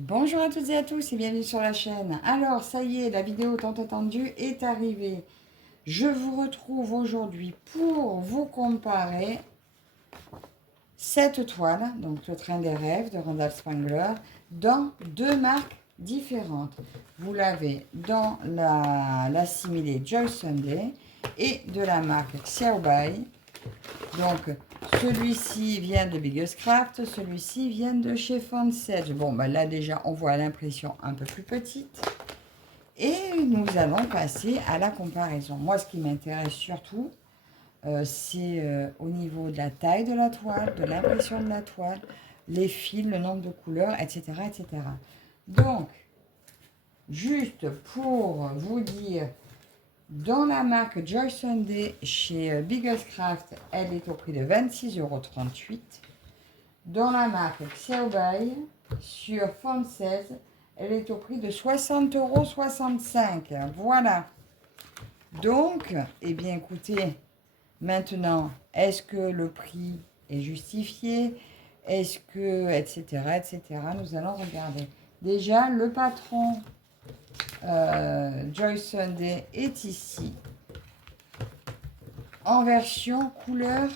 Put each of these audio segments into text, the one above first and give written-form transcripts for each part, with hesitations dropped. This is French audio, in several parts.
Bonjour à toutes et à tous et bienvenue sur la chaîne. Alors, ça y est, la vidéo tant attendue est arrivée. Je vous retrouve aujourd'hui pour vous comparer cette toile, donc le train des rêves de Randall Spangler, dans deux marques différentes. Vous l'avez dans l'assimilé Joyce Sunday et de la marque Xiaobai. Donc, celui-ci vient de Biggest Craft, celui-ci vient de chez Fansage. Bon, ben là déjà, on voit l'impression un peu plus petite. Et nous allons passer à la comparaison. Moi, ce qui m'intéresse surtout, c'est au niveau de la taille de la toile, de l'impression de la toile, les fils, le nombre de couleurs, etc. etc. Donc, juste pour vous dire, dans la marque Joyce Sunday chez Biggest Craft, elle est au prix de 26,38 €. Dans la marque Xiaobai sur Fansage, elle est au prix de 60,65 €. Voilà. Donc, eh bien écoutez, maintenant, est-ce que le prix est justifié? Est-ce que, etc., etc. Nous allons regarder. Déjà, le patron Joyce Sunday est ici en version couleur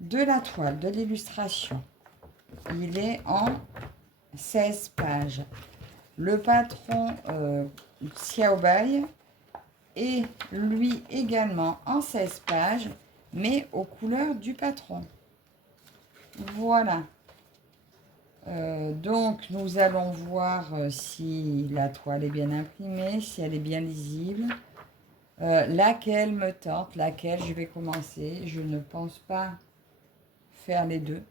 de la toile, de l'illustration. Il est en 16 pages. Le patron Xiaobai est lui également en 16 pages, mais aux couleurs du patron. Voilà. Donc, nous allons voir si la toile est bien imprimée, si elle est bien lisible. Laquelle me tente, laquelle je vais commencer. Je ne pense pas faire les deux.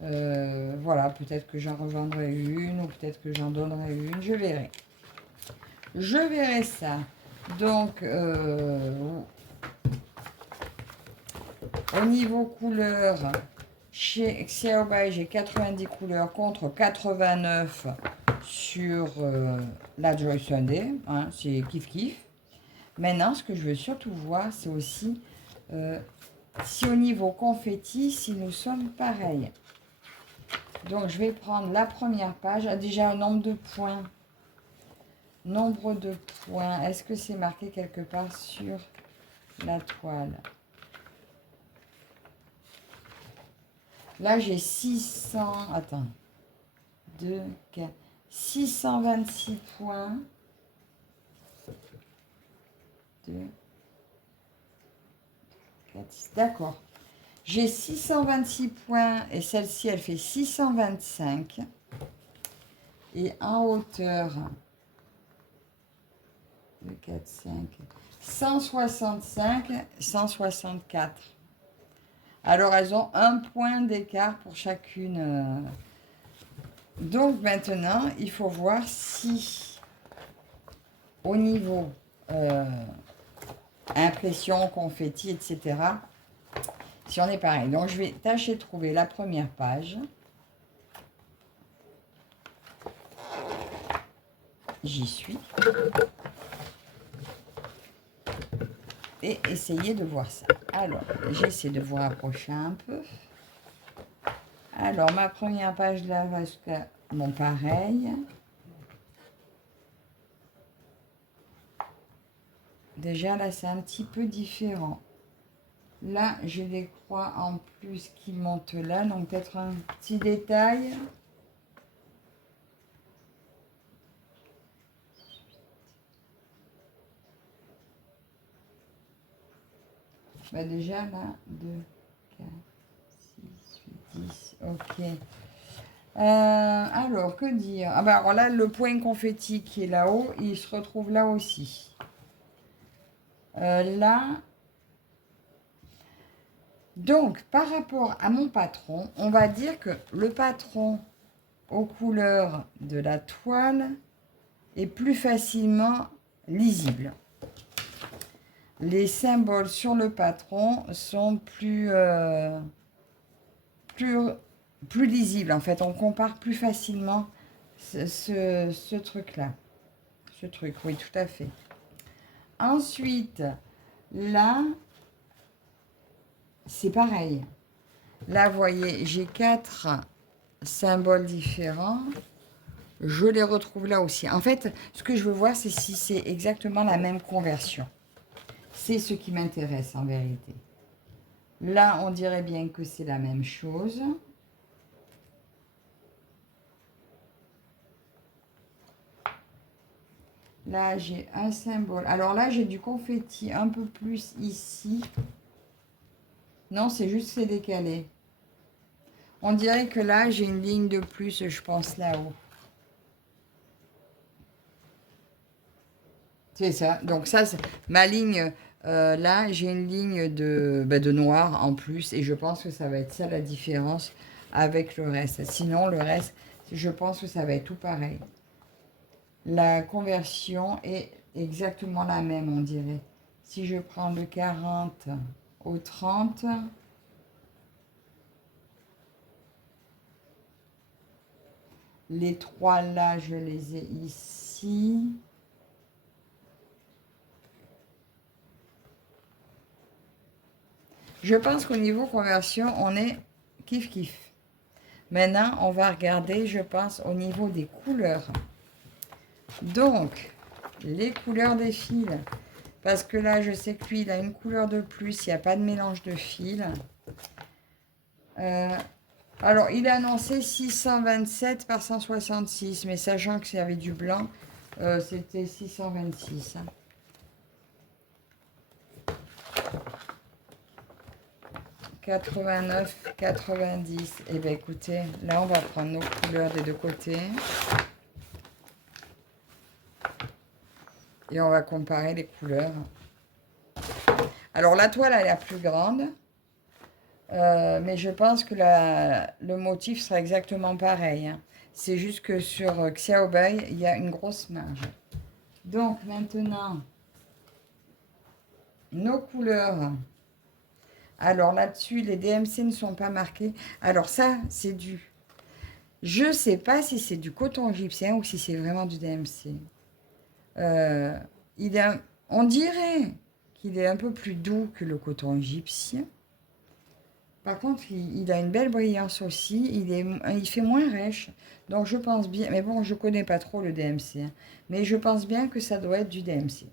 Voilà, peut-être que j'en revendrai une ou peut-être que j'en donnerai une, je verrai. Je verrai ça. Donc, au niveau couleur, chez Xiaobai, j'ai 90 couleurs contre 89 sur la Joyce Sunday. Hein, c'est kiff-kiff. Maintenant, ce que je veux surtout voir, c'est aussi si au niveau confetti, si nous sommes pareils. Donc, je vais prendre la première page. Déjà, un nombre de points. Nombre de points. Est-ce que c'est marqué quelque part sur la toile? Là, j'ai 600... Attends. 2, 4... 626 points. 2, 4, 6. D'accord. J'ai 626 points et celle-ci, elle fait 625. Et en hauteur, 2, 4, 5, 165, 164. Alors, elles ont un point d'écart pour chacune. Donc, maintenant, il faut voir si, au niveau impression, confetti, etc., si on est pareil. Donc, je vais tâcher de trouver la première page. J'y suis. Et essayer de voir ça. Alors, j'essaie de vous rapprocher un peu. Alors, ma première page là, bon, pareil. Déjà, là, c'est un petit peu différent. Là, j'ai des croix en plus qui montent là, donc peut-être un petit détail. Bah déjà, là, 2, 4, 6, 8, 10, ok. Alors, que dire? Ah bah alors là, le point confetti qui est là-haut, il se retrouve là aussi. Là, donc, par rapport à mon patron, on va dire que le patron aux couleurs de la toile est plus facilement lisible. Les symboles sur le patron sont plus lisibles. En fait, on compare plus facilement ce truc-là. Ce truc, oui, tout à fait. Ensuite, là, c'est pareil. Là, vous voyez, j'ai 4 symboles différents. Je les retrouve là aussi. En fait, ce que je veux voir, c'est si c'est exactement la même conversion. C'est ce qui m'intéresse en vérité. Là, on dirait bien que c'est la même chose. Là, j'ai un symbole. Alors là, j'ai du confetti un peu plus ici. Non, c'est juste c'est décalé. On dirait que là, j'ai une ligne de plus, je pense, là-haut. C'est ça. Donc ça, ma ligne, là, j'ai une ligne de noir en plus. Et je pense que ça va être ça la différence avec le reste. Sinon, le reste, je pense que ça va être tout pareil. La conversion est exactement la même, on dirait. Si je prends le 40 au 30, les trois là, je les ai ici. Je pense qu'au niveau conversion, on est kiff-kiff. Maintenant, on va regarder, je pense, au niveau des couleurs. Donc, les couleurs des fils. Parce que là, je sais que lui, il a une couleur de plus. Il n'y a pas de mélange de fils. Alors, il a annoncé 627 par 166. Mais sachant que s'il y avait du blanc, c'était 626. 89, 90. Eh bien, écoutez, là, on va prendre nos couleurs des deux côtés. Et on va comparer les couleurs. Alors, la toile, elle est la plus grande. Mais je pense que le motif sera exactement pareil. Hein. C'est juste que sur Xiaobei, il y a une grosse marge. Donc, maintenant, nos couleurs. Alors, là-dessus, les DMC ne sont pas marqués. Alors, ça, c'est du... Je ne sais pas si c'est du coton égyptien ou si c'est vraiment du DMC. On dirait qu'il est un peu plus doux que le coton égyptien. Par contre, il a une belle brillance aussi. Il fait moins rêche. Donc, je pense bien... Mais bon, je ne connais pas trop le DMC. Hein, mais je pense bien que ça doit être du DMC.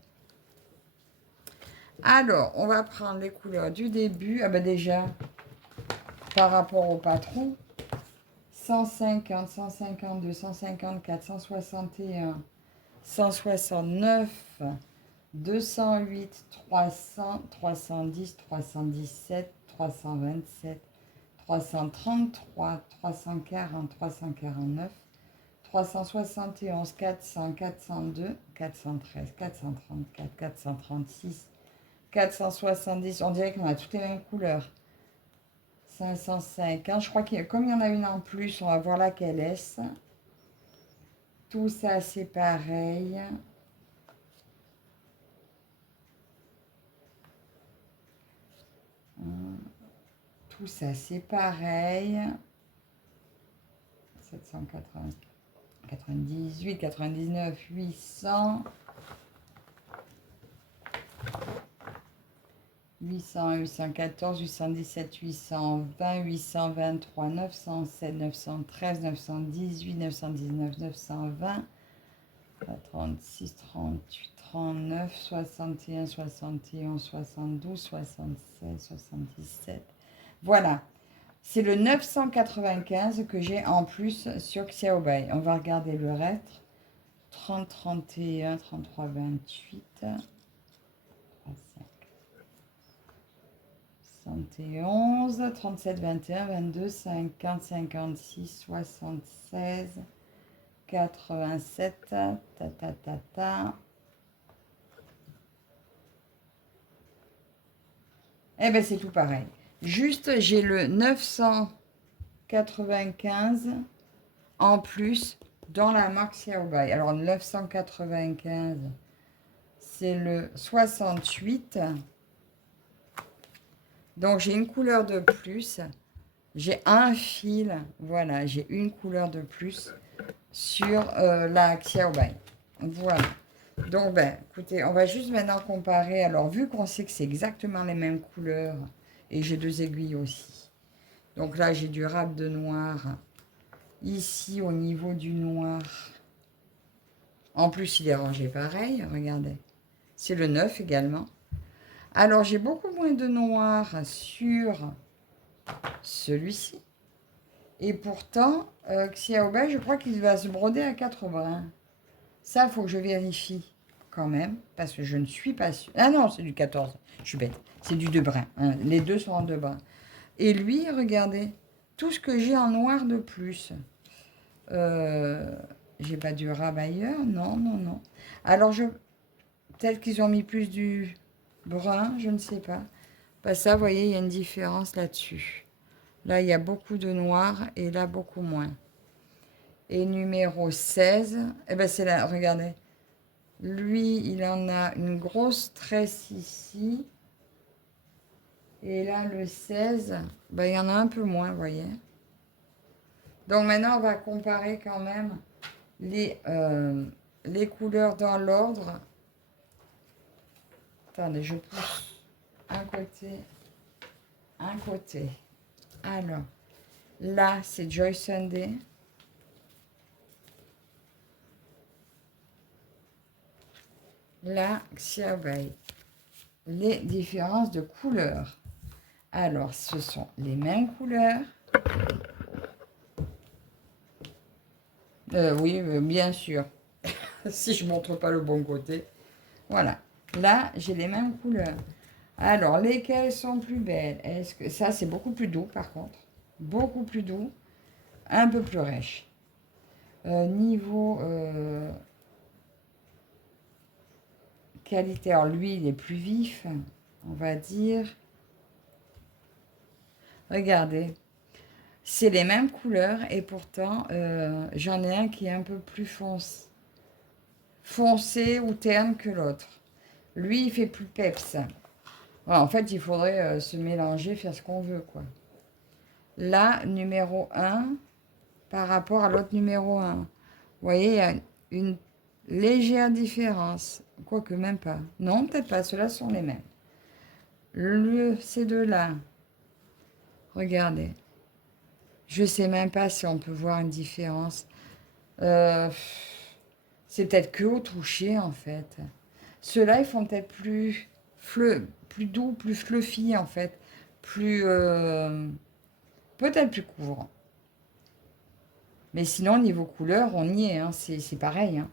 Alors, on va prendre les couleurs du début. Ah ben déjà, par rapport au patron, 150, 152, 154, 161, 169, 208, 300, 310, 317, 327, 333, 340, 349, 371, 400, 402, 413, 434, 436, 470. On dirait qu'on a toutes les mêmes couleurs. 550. Je crois que comme il y en a une en plus, on va voir laquelle est-ce. Tout ça, c'est pareil. Tout ça, c'est pareil. 780, 98, 99, 800. 800, 814, 817, 820, 823, 907, 913, 918, 919, 920, 36, 38, 39, 61, 71, 72, 76, 77. Voilà. C'est le 995 que j'ai en plus sur Xiaobei. On va regarder le reste. 30, 31, 33, 28. 71, 37, 21, 22, 50, 56, 76, 87, ta. Eh bien, c'est tout pareil. Juste, j'ai le 995 en plus dans la marque Xiaobai. Alors, 995, c'est le 68. Donc, j'ai une couleur de plus. J'ai un fil. Voilà, j'ai une couleur de plus sur la Xiaobai. Voilà. Donc, ben, écoutez, on va juste maintenant comparer. Alors, vu qu'on sait que c'est exactement les mêmes couleurs, et j'ai deux aiguilles aussi. Donc là, j'ai du râpe de noir. Ici, au niveau du noir, En plus, il est rangé pareil, regardez. C'est le 9 également. Alors, j'ai beaucoup moins de noir sur celui-ci. Et pourtant, Xiaobai, je crois qu'il va se broder à 4 brins. Ça, il faut que je vérifie quand même, parce que je ne suis pas sûre. Ah non, c'est du 14. Je suis bête. C'est du 2 brins. Hein. Les deux sont en 2 brins. Et lui, regardez, tout ce que j'ai en noir de plus. J'ai pas du rabailleur. Non, non, non. Alors, peut-être qu'ils ont mis plus du brun, je ne sais pas. Bah ça, vous voyez, il y a une différence là-dessus. Là, il y a beaucoup de noir et là, beaucoup moins. Et numéro 16, eh ben c'est là, regardez. Lui, il en a une grosse tresse ici. Et là, le 16, ben, il y en a un peu moins, vous voyez. Donc maintenant, on va comparer quand même les couleurs dans l'ordre. Attendez, je pousse un côté. Alors, là, c'est Joy Sunday. Là, Xiaobai. Les différences de couleurs. Alors, ce sont les mêmes couleurs. Oui, bien sûr. Si je ne montre pas le bon côté. Voilà. Là, j'ai les mêmes couleurs. Alors, lesquelles sont plus belles? Est-ce que ça, c'est beaucoup plus doux, par contre. Beaucoup plus doux. Un peu plus rêche. Niveau qualité, alors lui, il est plus vif, on va dire. Regardez. C'est les mêmes couleurs et pourtant, j'en ai un qui est un peu plus foncé ou terne que l'autre. Lui, il fait plus peps. Ouais, en fait, il faudrait se mélanger, faire ce qu'on veut, quoi. Là, numéro 1 par rapport à l'autre numéro 1. Vous voyez, il y a une légère différence. Quoique même pas. Non, peut-être pas. Ceux-là sont les mêmes. Ces deux-là, regardez. Je sais même pas si on peut voir une différence. C'est peut-être que au toucher, en fait. Ceux-là, ils font peut-être plus doux, plus fluffy, en fait. Plus... peut-être plus court. Mais sinon, niveau couleur, on y est. Hein, c'est pareil. Hein.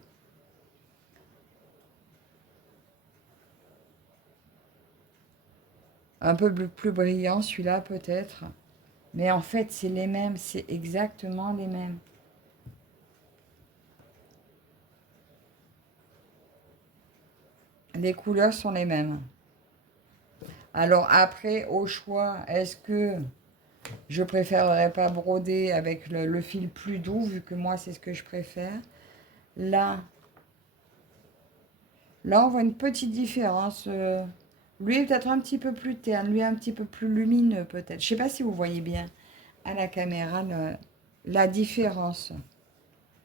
Un peu plus brillant, celui-là, peut-être. Mais en fait, c'est les mêmes. C'est exactement les mêmes. Les couleurs sont les mêmes. Alors après, au choix, est-ce que je préférerais pas broder avec le fil plus doux, vu que moi, c'est ce que je préfère. Là, on voit une petite différence. Lui est peut-être un petit peu plus terne, lui un petit peu plus lumineux peut-être. Je sais pas si vous voyez bien à la caméra la différence.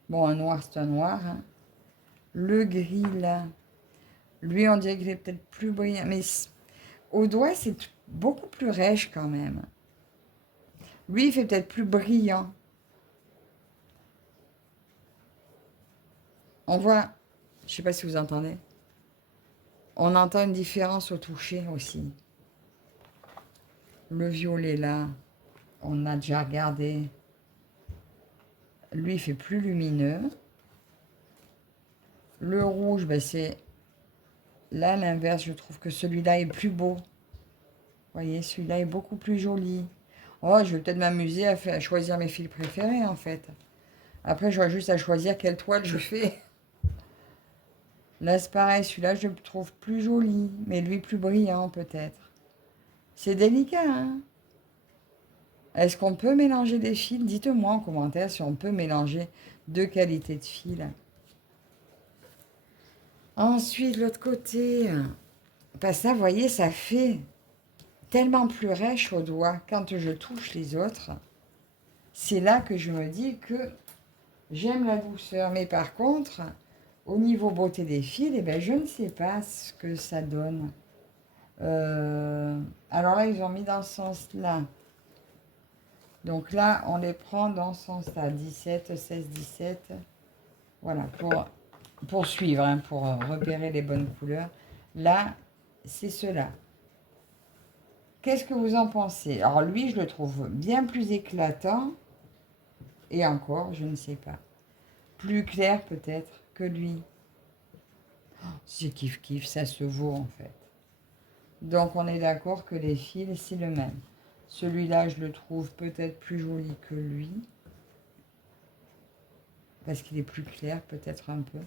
Bon, un noir, c'est un noir. Hein. Le gris, là, lui, on dirait qu'il est peut-être plus brillant. Mais au doigt, c'est beaucoup plus rêche quand même. Lui, il fait peut-être plus brillant. On voit, je sais pas si vous entendez, on entend une différence au toucher aussi. Le violet là, on a déjà regardé. Lui, il fait plus lumineux. Le rouge, ben c'est là l'inverse. Je trouve que celui-là est plus beau. Vous voyez, celui-là est beaucoup plus joli. Oh, je vais peut-être m'amuser à choisir mes fils préférés en fait. Après, j'aurai juste à choisir quelle toile je fais. Là, c'est pareil. Celui-là, je le trouve plus joli, mais lui plus brillant peut-être. C'est délicat, hein? Est-ce qu'on peut mélanger des fils? Dites-moi en commentaire si on peut mélanger deux qualités de fils. Ensuite, l'autre côté, bah ça, vous voyez, ça fait tellement plus rêche au doigt quand je touche les autres. C'est là que je me dis que j'aime la douceur. Mais par contre, au niveau beauté des fils, eh ben, je ne sais pas ce que ça donne. Alors là, ils ont mis dans ce sens-là. Donc là, on les prend dans ce sens-là. 17, 16, 17. Voilà, pour pour suivre, hein, pour repérer les bonnes couleurs. Là, c'est cela. Qu'est-ce que vous en pensez? Alors lui, je le trouve bien plus éclatant. Et encore, je ne sais pas. Plus clair peut-être que lui. C'est kiff-kiff, ça se vaut en fait. Donc on est d'accord que les fils, c'est le même. Celui-là, je le trouve peut-être plus joli que lui. Parce qu'il est plus clair, peut-être un peu.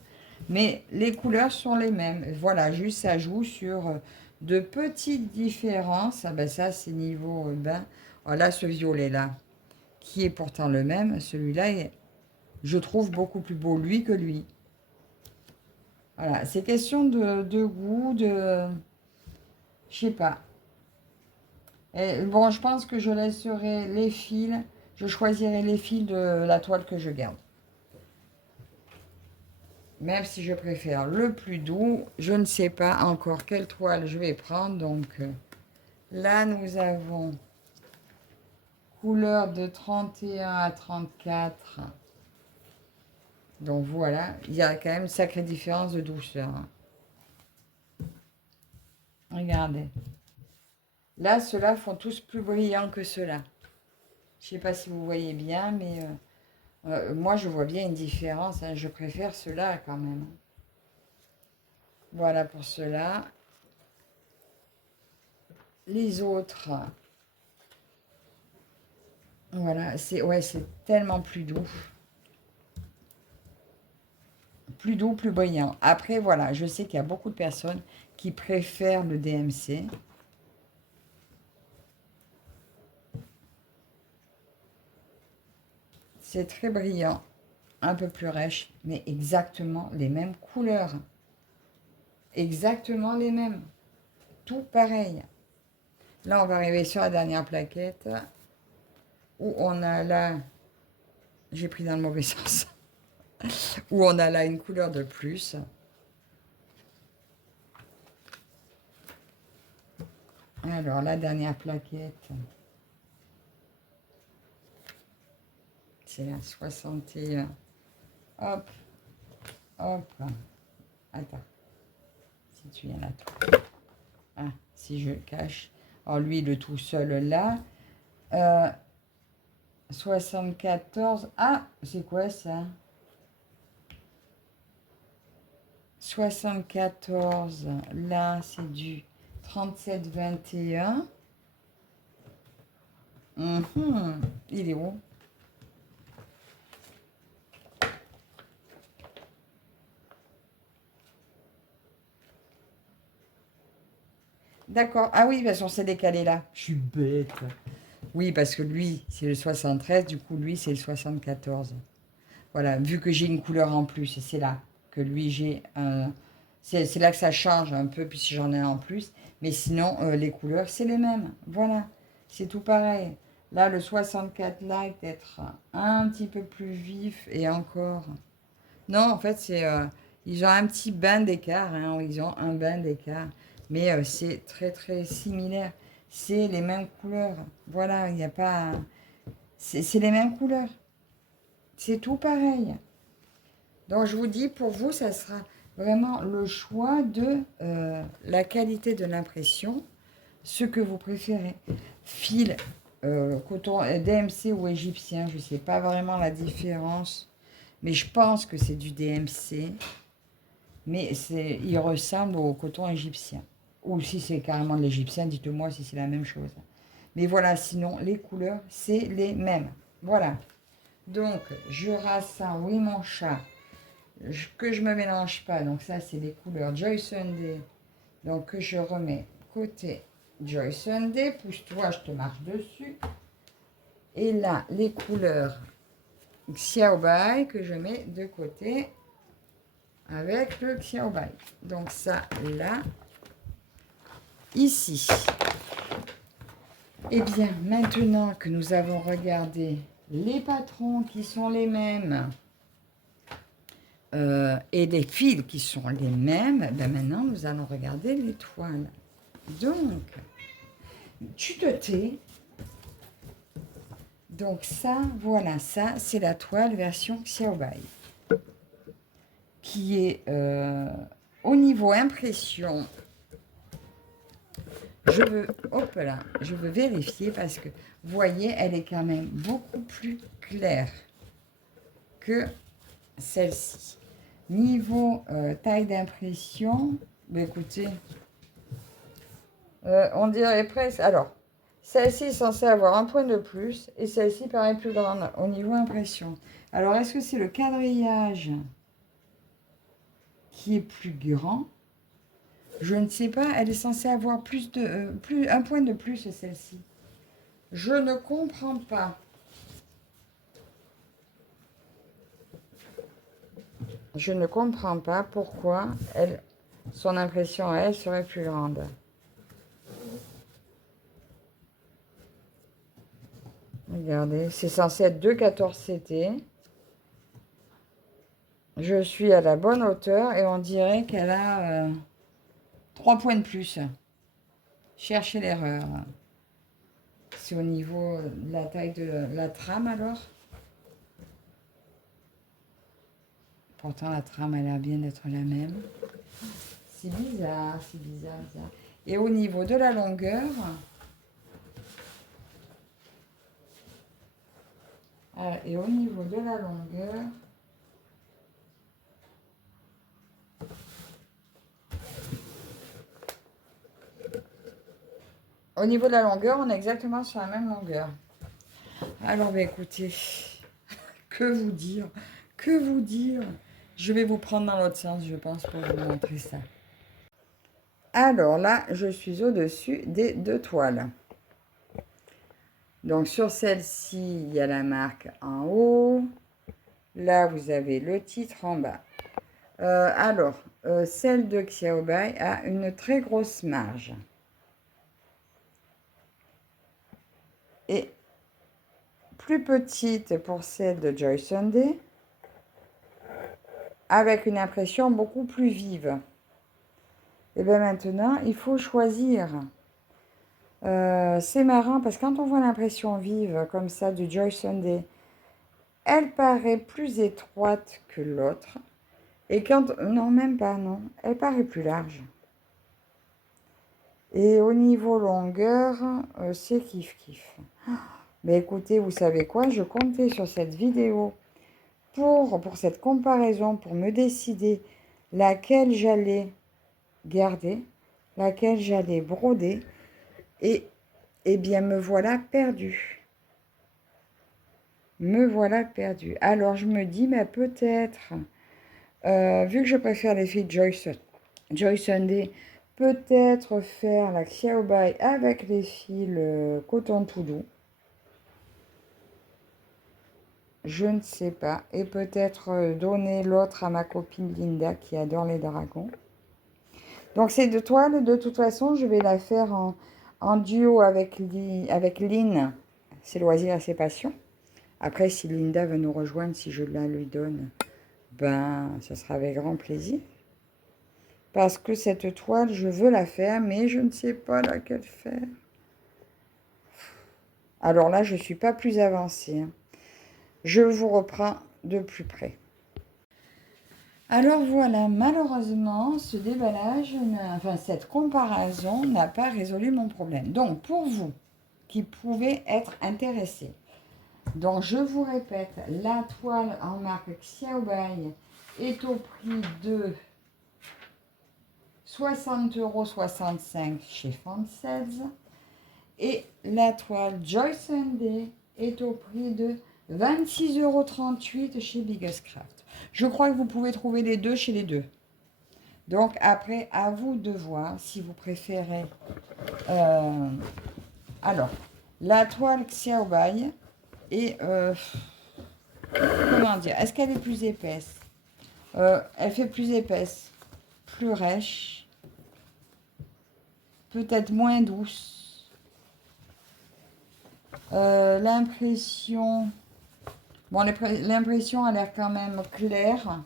Mais les couleurs sont les mêmes. Voilà, juste ça joue sur de petites différences. Ah ben ça, c'est niveau bain. Oh là, ce violet-là, qui est pourtant le même, celui-là, je trouve beaucoup plus beau lui que lui. Voilà, c'est question de goût, de... Je sais pas. Et bon, je pense que je laisserai les fils. Je choisirai les fils de la toile que je garde. Même si je préfère le plus doux, je ne sais pas encore quelle toile je vais prendre. Donc là, nous avons couleur de 31 à 34. Donc voilà, il y a quand même une sacrée différence de douceur. Hein. Regardez. Là, ceux-là font tous plus brillants que ceux-là. Je ne sais pas si vous voyez bien, mais moi, je vois bien une différence. Hein. Je préfère ceux-là quand même. Voilà pour ceux-là. Les autres, voilà, c'est tellement plus doux. Plus doux, plus brillant. Après, voilà, je sais qu'il y a beaucoup de personnes qui préfèrent le DMC. C'est très brillant, un peu plus rêche, mais exactement les mêmes couleurs. Exactement les mêmes. Tout pareil. Là, on va arriver sur la dernière plaquette où on a là, j'ai pris dans le mauvais sens, où on a là une couleur de plus. Alors, la dernière plaquette, c'est la 61. Hop, hop. Attends. Si tu viens là, toi. Ah, si je le cache. Alors, lui, le tout seul là. 74. Ah, c'est quoi ça? 74. Là, c'est du 37-21. Il est où? D'accord. Ah oui, parce qu'on s'est décalé là. Je suis bête. Oui, parce que lui, c'est le 73. Du coup, lui, c'est le 74. Voilà, vu que j'ai une couleur en plus, c'est là que lui, j'ai un... C'est là que ça change un peu, puis si j'en ai un en plus. Mais sinon, les couleurs, c'est les mêmes. Voilà, c'est tout pareil. Là, le 64 là est peut-être un petit peu plus vif et encore. Non, en fait, c'est ils ont un petit bain d'écart. Hein, ils ont un bain d'écart. Mais c'est très, très similaire. C'est les mêmes couleurs. Voilà, il n'y a pas... C'est les mêmes couleurs. C'est tout pareil. Donc, je vous dis, pour vous, ça sera vraiment le choix de la qualité de l'impression, ce que vous préférez. Fil, coton DMC ou égyptien, je ne sais pas vraiment la différence, mais je pense que c'est du DMC. Mais il ressemble au coton égyptien. Ou si c'est carrément de l'égyptien, dites-moi si c'est la même chose. Mais voilà, sinon, les couleurs, c'est les mêmes. Voilà. Donc, je rassemble, oui, mon chat, que je ne me mélange pas. Donc, ça, c'est les couleurs Joy Sunday. Donc, que je remets côté Joy Sunday. Pousse-toi, je te marche dessus. Et là, les couleurs Xiaobai que je mets de côté avec le Xiaobai. Donc, ça, là, ici. Et bien, maintenant que nous avons regardé les patrons qui sont les mêmes, et des fils qui sont les mêmes, ben maintenant nous allons regarder les toiles. Donc, tu te tais. Donc ça, voilà, ça c'est la toile version Xiaobai. qui est au niveau impression. Je veux vérifier parce que, vous voyez, elle est quand même beaucoup plus claire que celle-ci. Niveau taille d'impression, bah, écoutez, on dirait presque... Alors, celle-ci est censée avoir un point de plus et celle-ci paraît plus grande au niveau impression. Alors, est-ce que c'est le quadrillage qui est plus grand? Je ne sais pas, elle est censée avoir un point de plus, celle-ci. Je ne comprends pas. Je ne comprends pas pourquoi son impression à elle serait plus grande. Regardez, c'est censé être 2,14 CT. Je suis à la bonne hauteur et on dirait qu'elle a 3 points de plus. Cherchez l'erreur. C'est au niveau de la taille de la trame alors. Pourtant la trame elle a l'air bien d'être la même. C'est bizarre, c'est bizarre, bizarre. Et au niveau de la longueur, on est exactement sur la même longueur. Alors, bah, écoutez, que vous dire? Que vous dire? Je vais vous prendre dans l'autre sens, je pense, pour vous montrer ça. Alors là, je suis au-dessus des 2 toiles. Donc, sur celle-ci, il y a la marque en haut. Là, vous avez le titre en bas. Celle de Xiaobai a une très grosse marge. Et plus petite pour celle de Joy Sunday, avec une impression beaucoup plus vive. Et bien maintenant, il faut choisir. C'est marrant parce que quand on voit l'impression vive comme ça du Joy Sunday, elle paraît plus étroite que l'autre. Et quand... Non, même pas, non. Elle paraît plus large. Et au niveau longueur, c'est kiff-kiff. Mais écoutez, vous savez quoi? Je comptais sur cette vidéo pour cette comparaison, pour me décider laquelle j'allais garder, laquelle j'allais broder. Et bien, me voilà perdue. Me voilà perdue. Alors, je me dis, mais peut-être, vu que je préfère les filles Joy Sunday, peut-être faire la Xiaobai avec les fils coton tout doux. Je ne sais pas. Et peut-être donner l'autre à ma copine Linda qui adore les dragons. Donc ces 2 toiles, de toute façon, je vais la faire en duo avec Lynn. C'est loisir et ses passions. Après, si Linda veut nous rejoindre, si je la lui donne, ben, ça sera avec grand plaisir. Parce que cette toile, je veux la faire, mais je ne sais pas laquelle faire. Alors là, je ne suis pas plus avancée. Je vous reprends de plus près. Alors voilà, malheureusement, ce déballage, enfin cette comparaison n'a pas résolu mon problème. Donc, pour vous qui pouvez être intéressés, donc je vous répète, la toile en marque Xiaobai est au prix de 60,65 € chez Fansels et la toile Joy Sunday est au prix de 26,38 € chez Biggest Craft. Je crois que vous pouvez trouver les deux chez les deux. Donc après, à vous de voir si vous préférez. Alors, la toile Xiaobai est... comment dire? Est-ce qu'elle est plus épaisse? Elle fait plus épaisse, plus rêche, peut-être moins douce. L'impression... Bon, l'impression a l'air quand même claire.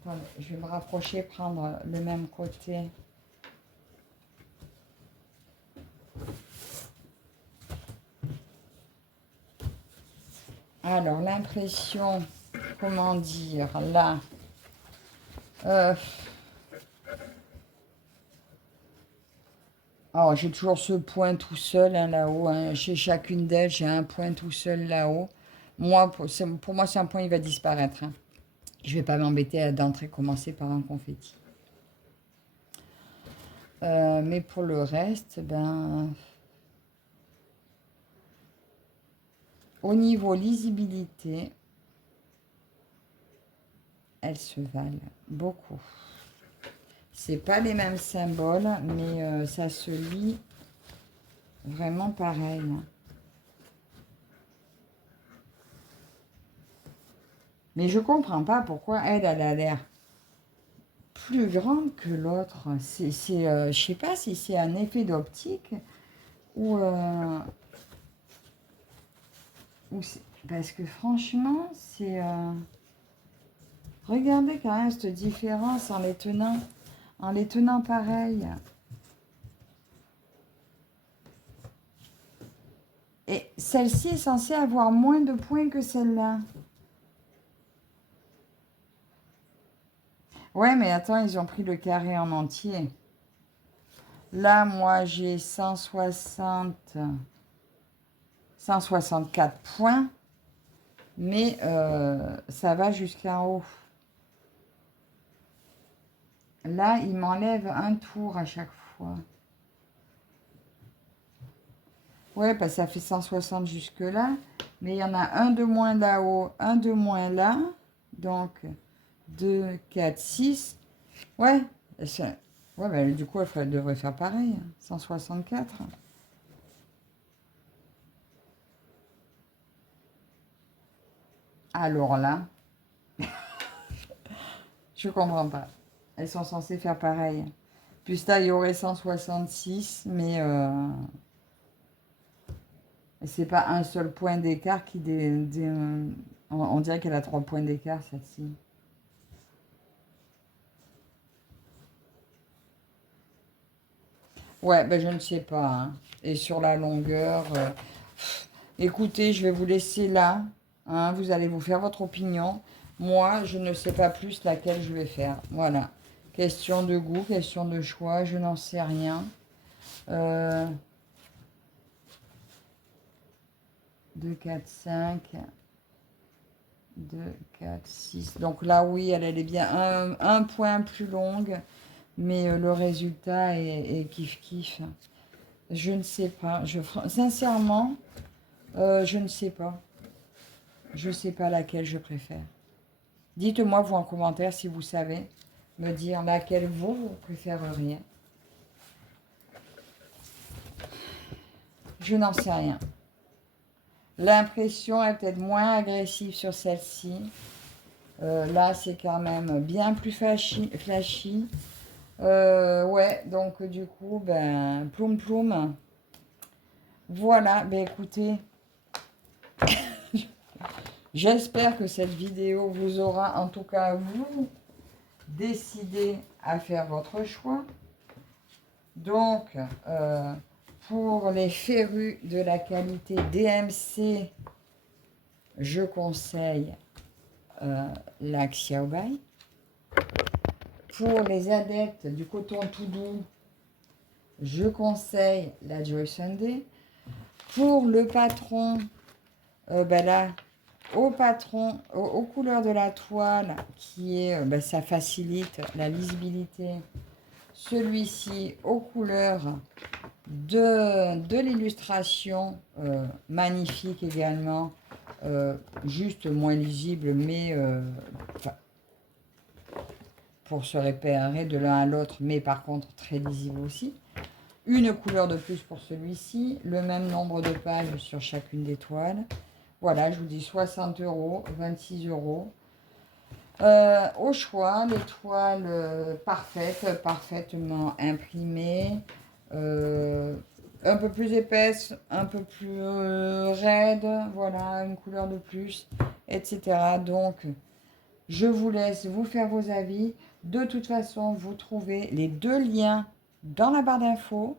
Attendez, je vais me rapprocher, prendre le même côté. Alors, l'impression comment dire, là. Oh, j'ai toujours ce point tout seul hein, là-haut. Hein. Chez chacune d'elles, j'ai un point tout seul là-haut. Moi, pour moi, c'est un point, il va disparaître. Hein. Je vais pas m'embêter d'entrer, commencer par un confetti. Mais pour le reste, ben, au niveau lisibilité, elles se valent beaucoup. C'est pas les mêmes symboles, mais ça se lit vraiment pareil. Mais je comprends pas pourquoi elle a l'air plus grande que l'autre. Je sais pas si c'est un effet d'optique ou parce que franchement, c'est regardez quand même cette différence en les tenant pareil. Et celle-ci est censée avoir moins de points que celle-là. Ouais, mais attends, ils ont pris le carré en entier. Là, moi, j'ai 164 points, mais ça va jusqu'en haut. Là, il m'enlève un tour à chaque fois. Ouais, parce que ça fait 160 jusque-là. Mais il y en a un de moins là-haut, un de moins là. Donc, 2, 4, 6. Ouais, ouais bah, du coup, elle devrait faire pareil. 164. Alors là, je comprends pas. Elles sont censées faire pareil. Puis là, il y aurait 166, mais c'est pas un seul point d'écart qui... on dirait qu'elle a 3 points d'écart, celle-ci. Ouais, ben je ne sais pas. Hein. Et sur la longueur... écoutez, je vais vous laisser là. Hein, vous allez vous faire votre opinion. Moi, je ne sais pas plus laquelle je vais faire. Voilà. Question de goût, question de choix, je n'en sais rien. 2, 4, 5... 2, 4, 6. Donc là, oui, elle est bien un point plus longue, mais le résultat est kiff-kiff. Je ne sais pas. Sincèrement, je ne sais pas. Je ne sais pas laquelle je préfère. Dites-moi, vous, en commentaire, si vous savez me dire laquelle vous préféreriez. Je n'en sais rien. L'impression est peut-être moins agressive sur celle-ci. Là, c'est quand même bien plus flashy. Ouais, donc du coup, ben, ploum ploum. Voilà, ben écoutez, j'espère que cette vidéo vous aura, en tout cas, vous, décidé à faire votre choix. Donc, pour les férus de la qualité DMC, je conseille la Xiaobai. Pour les adeptes du coton tout doux, je conseille la Joy Sunday. Pour le patron, ben là, au patron, aux couleurs de la toile, qui est, ben ça facilite la lisibilité. Celui-ci, aux couleurs de l'illustration, magnifique également, juste moins lisible, mais pour se repérer de l'un à l'autre, mais par contre très lisible aussi. Une couleur de plus pour celui-ci, le même nombre de pages sur chacune des toiles. Voilà, je vous dis 60 €, 26 €. Au choix, les toiles parfaites, parfaitement imprimées, un peu plus épaisse, un peu plus raide, voilà, une couleur de plus, etc. Donc, je vous laisse vous faire vos avis. De toute façon, vous trouvez les 2 liens dans la barre d'infos.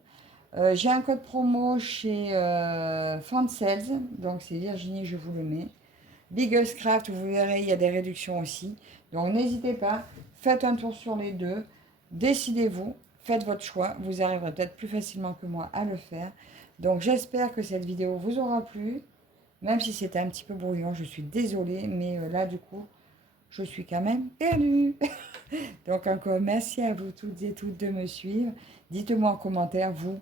J'ai un code promo chez Fansales, donc c'est Virginie, je vous le mets. Biggest Craft, vous verrez, il y a des réductions aussi. Donc n'hésitez pas, faites un tour sur les deux, décidez-vous, faites votre choix. Vous arriverez peut-être plus facilement que moi à le faire. Donc j'espère que cette vidéo vous aura plu. Même si c'était un petit peu brouillon, je suis désolée, mais là du coup, je suis quand même perdue. Donc encore merci à vous toutes et toutes de me suivre. Dites-moi en commentaire, vous,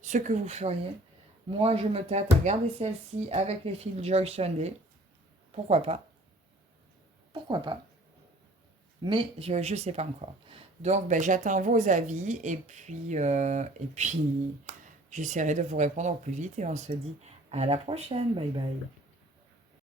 ce que vous feriez. Moi, je me tâte à garder celle-ci avec les fils Joy Sunday. Pourquoi pas? Pourquoi pas? Mais je ne sais pas encore. Donc, ben, j'attends vos avis et puis j'essaierai de vous répondre au plus vite et on se dit à la prochaine. Bye bye.